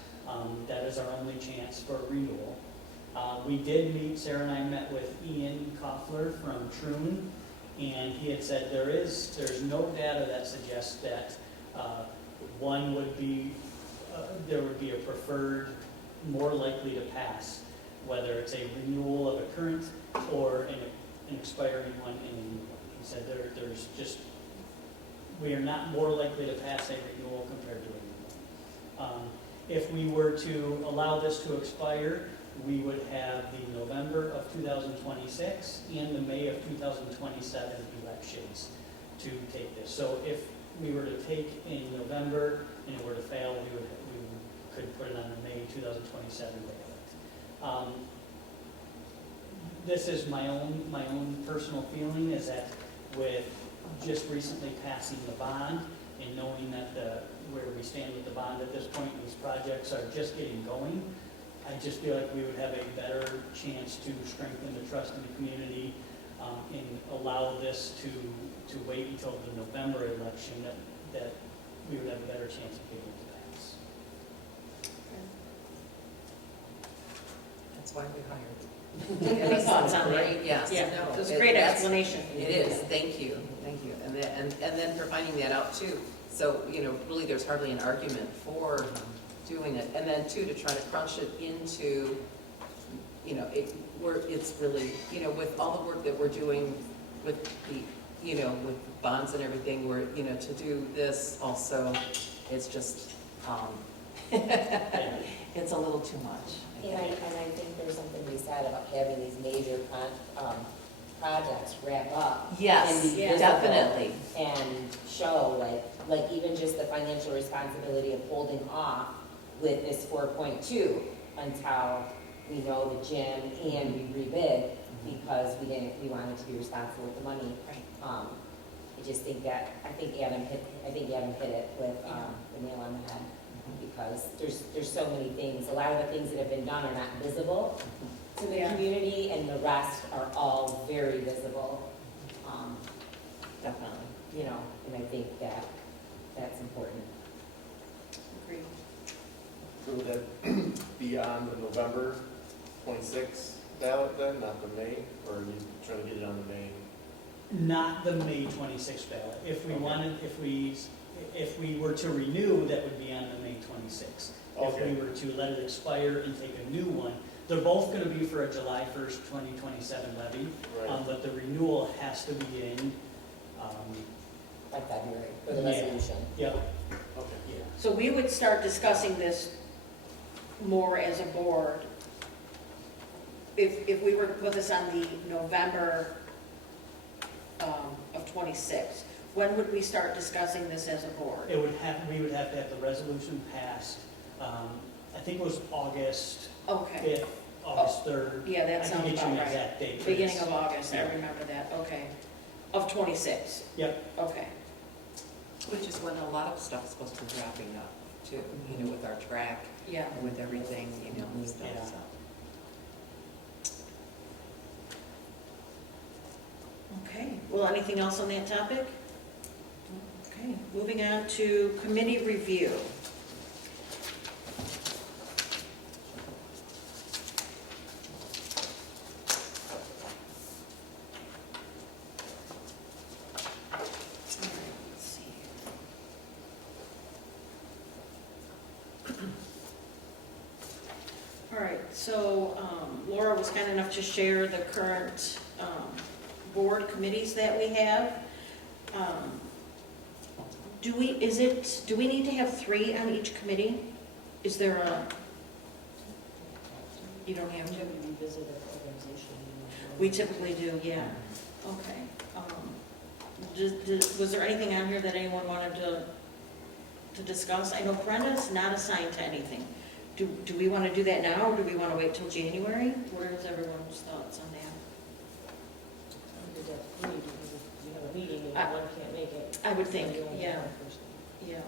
that is our only chance for renewal. We did meet, Sarah and I met with Ian Koffler from Troon, and he had said there's no data that suggests that one would be, there would be a preferred, more likely to pass, whether it's a renewal of a current or an expiring one in a new one. He said there's just, we are not more likely to pass a renewal compared to a new one. If we were to allow this to expire, we would have the November of 2026 and the May of 2027 elections to take this. So if we were to take in November and it were to fail, we could put it on the May 2027 ballot. This is my own personal feeling is that with just recently passing the bond and knowing that where we stand with the bond at this point, these projects are just getting going, I just feel like we would have a better chance to strengthen the trust in the community and allow this to wait until the November election that we would have a better chance of getting it to pass. That's why we hired. Any thoughts on that? Great, yes. Yeah, No, it was a great that's- explanation. It is, thank you. And then for finding that out too. So, really there's hardly an argument for doing it. And then too, to try to crunch it into, it's really, with all the work that we're doing with the, with bonds and everything, to do this also, it's just, it's a little too much. And I think there's something to be said about having these major projects wrap up. Yes, and be visible definitely. And show, like even just the financial responsibility of holding off with this 4.2 until we know the gym and we rebid because we wanted to be responsible with the money. Right. I just think that, I think Adam hit it with the nail on the head. Because there's so many things. A lot of the things that have been done are not visible to the community, and the rest are all very visible. Definitely. And I think that's important. Agreed. So would that be on the November 26th ballot then, not the May? Or are you trying to get it on the May? Not the May 26th ballot. If we wanted, if we were to renew, that would be on the May 26th. Okay. If we were to let it expire and take a new one, they're both going to be for a July 1st, 2027 levy, Right. but the renewal has to be in. By February, for the Yeah. resolution. Yep. Okay. Yeah. So we would start discussing this more as a board if we were to put this on the November of 26. When would we start discussing this as a board? We would have to have the resolution passed. I think it was August Okay. 5th, August 3rd. Yeah, that sounds I can get you about an right. exact date. Beginning of August, I Yeah. remember that, okay. Of 26, Yep. okay. Which is when a lot of stuff is supposed to be wrapping up too, with our track, Yeah. with everything, and stuff, Yeah. so. Okay, well, anything else on that topic? Okay, moving on to committee review. All right, let's see. All right, so Laura was kind enough to share the current board committees that we have. Do we need to have 3 on each committee? Is there a, You don't have to? We visit the organization. We typically do, yeah. Okay. Was there anything on here that anyone wanted to discuss? I know Brenda's not assigned to anything. Do we want to do that now, or do we want to wait till January? What is everyone's thoughts on that? You have a meeting and I- one can't make it. I would think, You only yeah, have one person. yeah.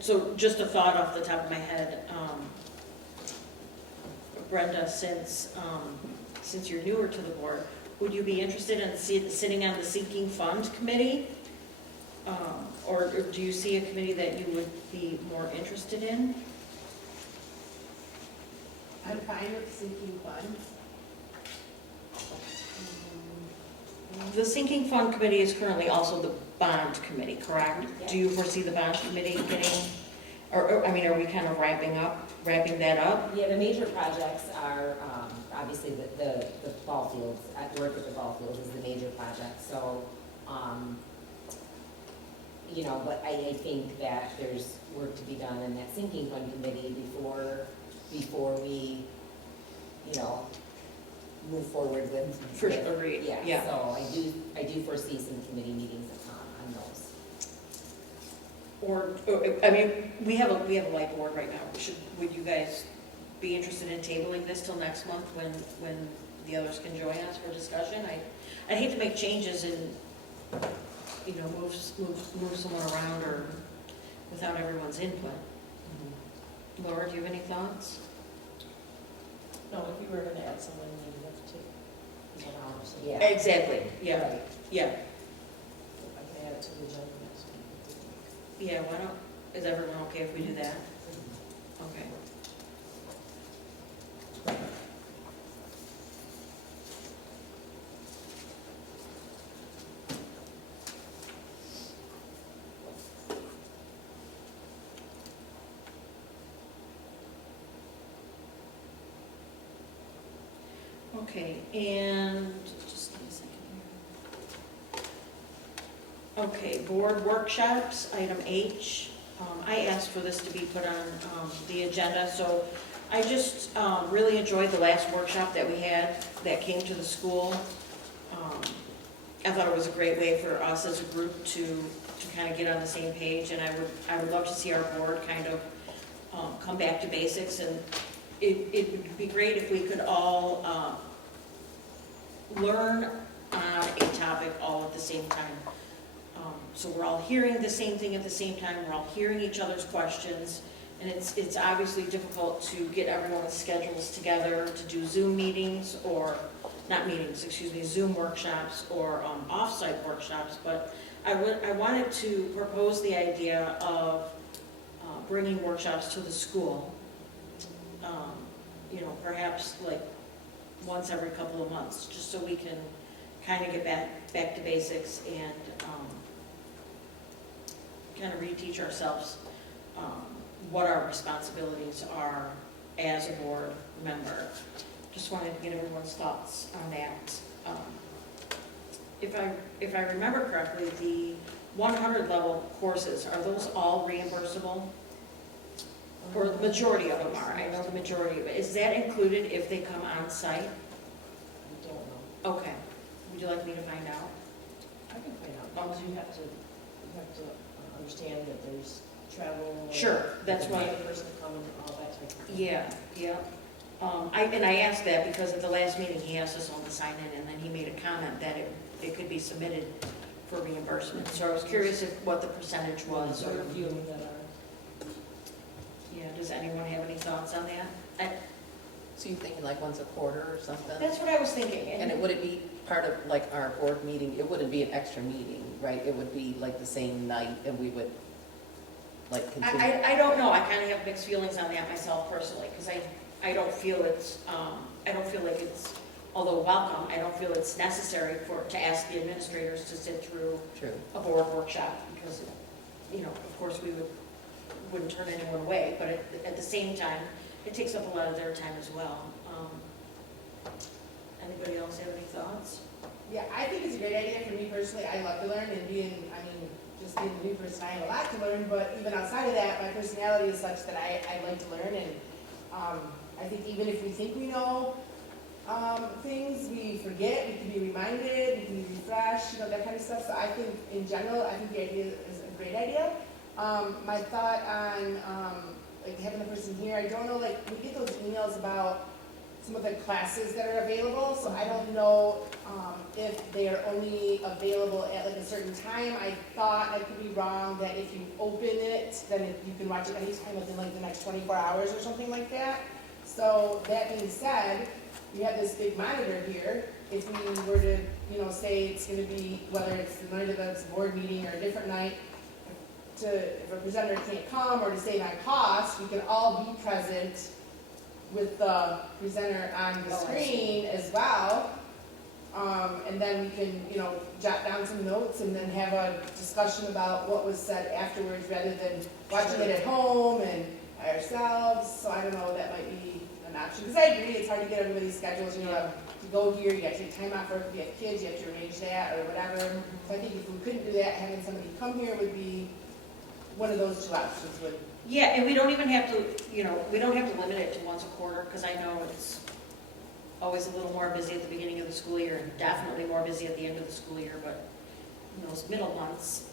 So just a thought off the top of my head, Brenda, since you're newer to the board, would you be interested in sitting on the Sinking Fund Committee? Or do you see a committee that you would be more interested in? I'm fine with Sinking Fund. The Sinking Fund Committee is currently also the Bond Committee, correct? Do you foresee the Bond Committee getting, or I mean, are we kind of wrapping that up? Yeah, the major projects are, obviously the ball fields, work with the ball fields is the major project, so, you know, but I think that there's work to be done in that Sinking Fund Committee before we, you know, move forward with. For sure, agreed, yeah. So I do foresee some committee meetings on those. Or, I mean, we have a light board right now. Would you guys be interested in tabling this till next month when the others can join us for discussion? I'd hate to make changes and, you know, move someone around or without everyone's input. Laura, do you have any thoughts? No, if you were gonna add someone, you would have to take an hour, so. Yeah. Exactly, yeah, Right. yeah. I can add it to the agenda next week. Yeah, why don't, is everyone okay if we do that? Okay. Okay, and just give me a second here. Okay, board workshops, item H. I asked for this to be put on the agenda, so I just really enjoyed the last workshop that we had that came to the school. I thought it was a great way for us as a group to kind of get on the same page, and I would love to see our board kind of come back to basics, and it would be great if we could all learn on a topic all at the same time. So we're all hearing the same thing at the same time, we're all hearing each other's questions, and it's obviously difficult to get everyone's schedules together to do Zoom meetings, or, not meetings, excuse me, Zoom workshops or off-site workshops, but I wanted to propose the idea of bringing workshops to the school, you know, perhaps like once every couple of months, just so we can kind of get back to basics and kind of reteach ourselves what our responsibilities are as a board member. Just wanted to get everyone's thoughts on that. If I remember correctly, the 100 level courses, are those all reimbursable? Or the majority of them are, I know the majority of it. Is that included if they come on site? I don't know. Okay. Would you like me to find out? I can find out, because you have to understand that there's travel. Sure, that's why. The person to come and all that type of thing. Yeah, yeah. I asked that because at the last meeting, he asked us all to sign in, and then he made a comment that it could be submitted for reimbursement. So I was curious what the percentage was. There are a few that are. Yeah, does anyone have any thoughts on that? So you're thinking like once a quarter or something? That's what I was thinking. And would it be part of like our board meeting? It wouldn't be an extra meeting, right? It would be like the same night and we would like continue? I don't know. I kind of have mixed feelings on that myself personally, because I don't feel it's, although welcome, I don't feel it's necessary to ask the administrators to sit through a board workshop, because, you know, of course we wouldn't turn anyone away, but at the same time, it takes up a lot of their time as well. Anybody else have any thoughts? Yeah, I think it's a great idea for me personally. I love to learn and just being a new person, I have a lot to learn, but even outside of that, my personality is such that I like to learn, and I think even if we think we know things, we forget, we can be reminded, we can be refreshed, that kind of stuff. So I think in general, I think the idea is a great idea. My thought on like having the person here, I don't know, like we get those emails about some of the classes that are available, so I don't know if they are only available at like a certain time. I thought, I could be wrong, that if you open it, then you can watch it anytime within like the next 24 hours or something like that. So that being said, we have this big monitor here. If we were to, say it's going to be, whether it's the night of the board meeting or a different night, if a presenter can't come or to save on cost, we can all be present with the presenter on the screen as well. And then we can, jot down some notes and then have a discussion about what was said afterwards rather than watching it at home and by ourselves. So I don't know, that might be an option. Because I agree, it's hard to get everybody's schedules, to go here, you have to take time out for it. If you have kids, you have to arrange that or whatever. So I think if we couldn't do that, having somebody come here would be one of those two options. Yeah, and we don't even have to, we don't have to limit it to once a quarter, because I know it's always a little more busy at the beginning of the school year, and definitely more busy at the end of the school year, but in those middle months,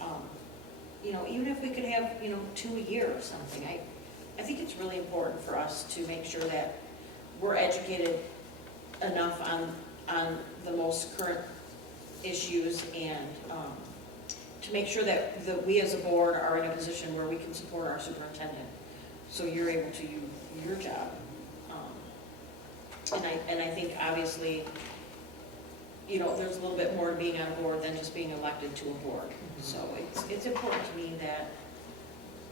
even if we could have, 2 a year or something, I think it's really important for us to make sure that we're educated enough on the most current issues and to make sure that we as a board are in a position where we can support our superintendent, so you're able to do your job. And I think obviously, there's a little bit more to being on a board than just being elected to a board. So it's important to me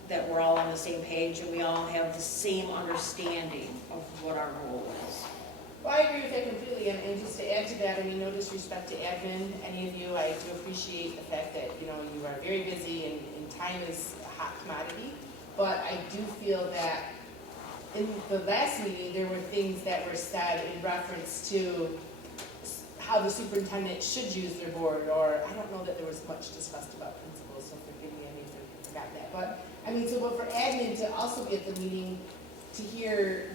that we're all on the same page and we all have the same understanding of what our role is. Well, I agree with that completely, and just to add to that, no disrespect to admin, any of you, I do appreciate the fact that, you are very busy and time is a hot commodity, but I do feel that in the last meeting, there were things that were said in reference to how the superintendent should use their board, or I don't know that there was much discussed about principals, so forgive me, I may have forgotten that, but for admin to also be at the meeting to hear,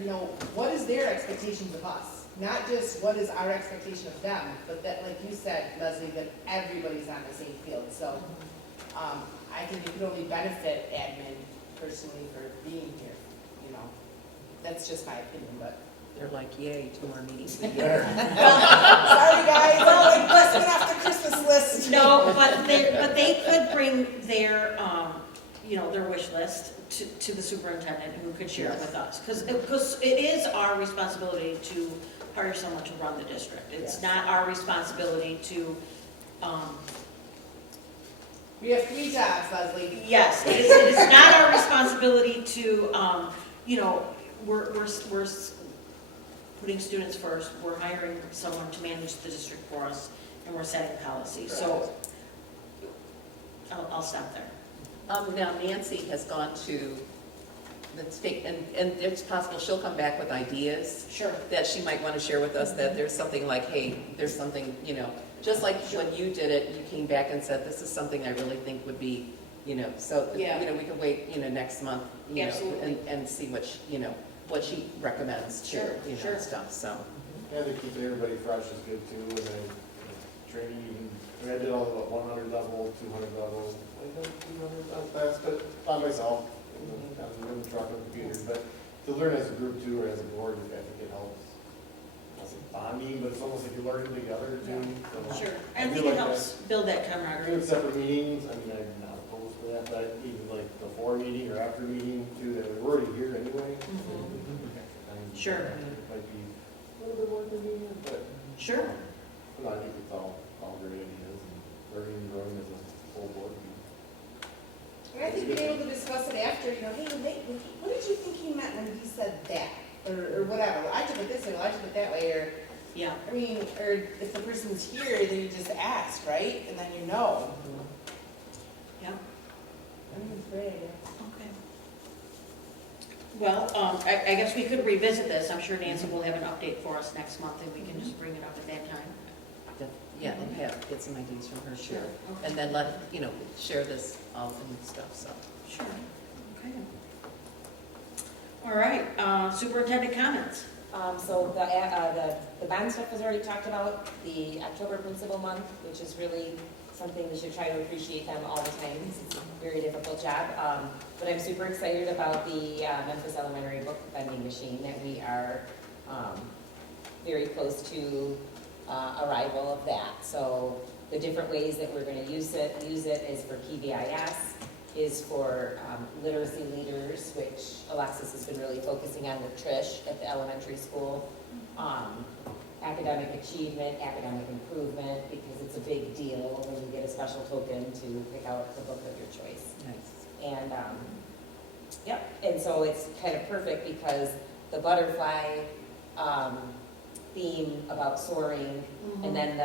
what is their expectations of us? Not just what is our expectation of them, but that, like you said, Leslie, that everybody's on the same field. So I think it could only benefit admin personally for being here. That's just my opinion, but. They're like, yay, 2 more meetings. Sorry, guys. I'm busting off the Christmas list. No, but they could bring their, their wish list to the superintendent who could share it with us. Because it is our responsibility to hire someone to run the district. It's not our responsibility to, we have 3 jobs, Leslie. yes, it is not our responsibility to, we're putting students first, we're hiring someone to manage the district for us, and we're setting policy. So I'll stop there. Now Nancy has gone to the state, and it's possible she'll come back with ideas. Sure. That she might want to share with us, that there's something like, hey, there's something, just like when you did it, you came back and said, this is something I really think would be, so, we can wait, next month, and see what, what she recommends to, stuff, so. Yeah, to keep everybody fresh is good too, and then training, I did all the 100 level, 200 level, I did 200 on fast, but by myself, in the truck and computer, but to learn as a group too, or as a board, I think it helps. It's bonding, but it's almost like you're learning together too. So Sure, I think it helps build that camaraderie. Doing separate meetings, I'm not opposed to that, but even like before meeting or after meeting too, that we're already here anyway. Sure. It might be a little bit more convenient, but. Sure. But I think it's all great ideas and learning and growing as a whole board. And I think being able to discuss it after, hey, what did you think he meant when he said that? Or whatever. Well, I took it this way, well, I took it that way, or, or if the person's here, then you just ask, right? And then you know. Yeah. I think it's great. Okay. Well, I guess we could revisit this. I'm sure Nancy will have an update for us next month, and we can just bring it up at that time. Yeah, and get some ideas from her, sure. And then share this all and stuff, so. Sure. Okay. All right, superintendent comments. So the band stuff was already talked about, the October principal month, which is really something we should try to appreciate them all the time. It's a very difficult job. But I'm super excited about the Memphis Elementary book vending machine that we are very close to arrival of that. So the different ways that we're going to use it is for PBIS, is for literacy leaders, which Alexis has been really focusing on with Trish at the elementary school. Academic achievement, academic improvement, because it's a big deal when you get a special token to pick out the book of your choice. Nice. And, and so it's kind of perfect because the butterfly theme about soaring, and then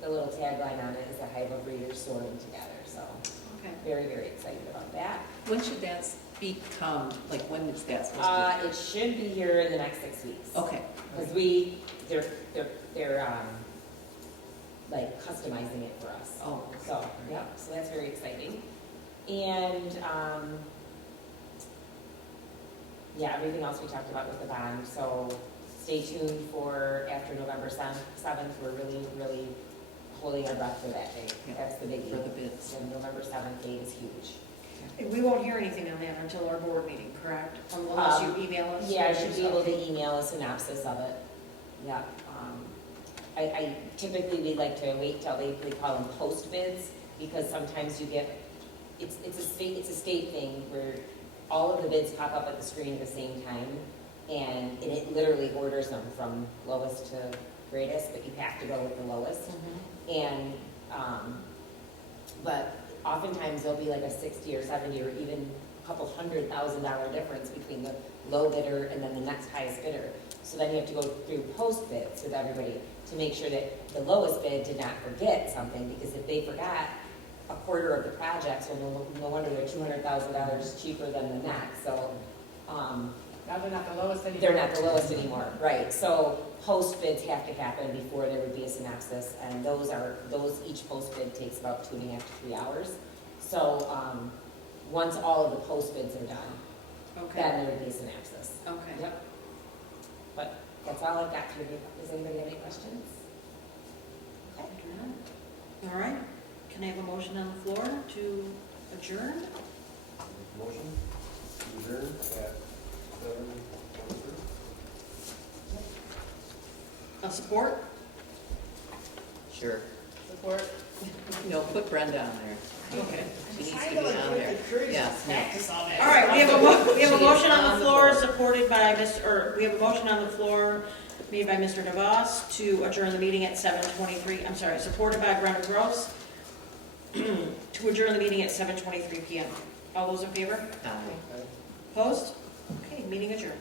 the little tagline on it is the hive of readers soaring together. So very, very excited about that. When should that become, when is that supposed to be? It should be here in the next 6 weeks. Okay. Because they're customizing it for us. Oh. So, so that's very exciting. And, everything else we talked about with the bond. So stay tuned for after November 7th. We're really, really holding our breath for that day. Yeah. That's the big For the bids. And November 7th date is huge. And we won't hear anything on that until our board meeting, correct? Unless you email us? Yeah, I should be able to email a synopsis of it. Yeah. I typically, we like to wait till they call them post bids, because sometimes you get, it's a state thing where all of the bids pop up at the screen at the same time, and it literally orders them from lowest to greatest, but you have to go with the lowest. And, but oftentimes there'll be like a 60 or 70 or even a couple $100,000 difference between the low bidder and then the next highest bidder. So then you have to go through post bids with everybody to make sure that the lowest bid did not forget something, because if they forgot a quarter of the projects, well, no wonder they're $200,000 cheaper than the next. So Now they're not the lowest anymore. they're not the lowest anymore, right? So post bids have to happen before there would be a synopsis, and each post bid takes about 2.5 to 3 hours. So once all of the post bids are done, then there would be a synopsis. Okay. Yep. But that's all I've got for you. Does anybody have any questions? Okay. All right. Can I have a motion on the floor to adjourn? Motion to adjourn at 7:23. A support? Sure. Support. No, put Brenda on there. Okay. She needs to Trying be to on there. get the courage Yes, to practice all that. All right, we have a She motion is on on the the floor, board. supported by we have a motion on the floor made by Mr. DeVos to adjourn the meeting at 7:23, I'm sorry, supported by Brenda Gross, to adjourn the meeting at 7:23 PM. All those in favor? Aye. Opposed? Okay, meeting adjourned.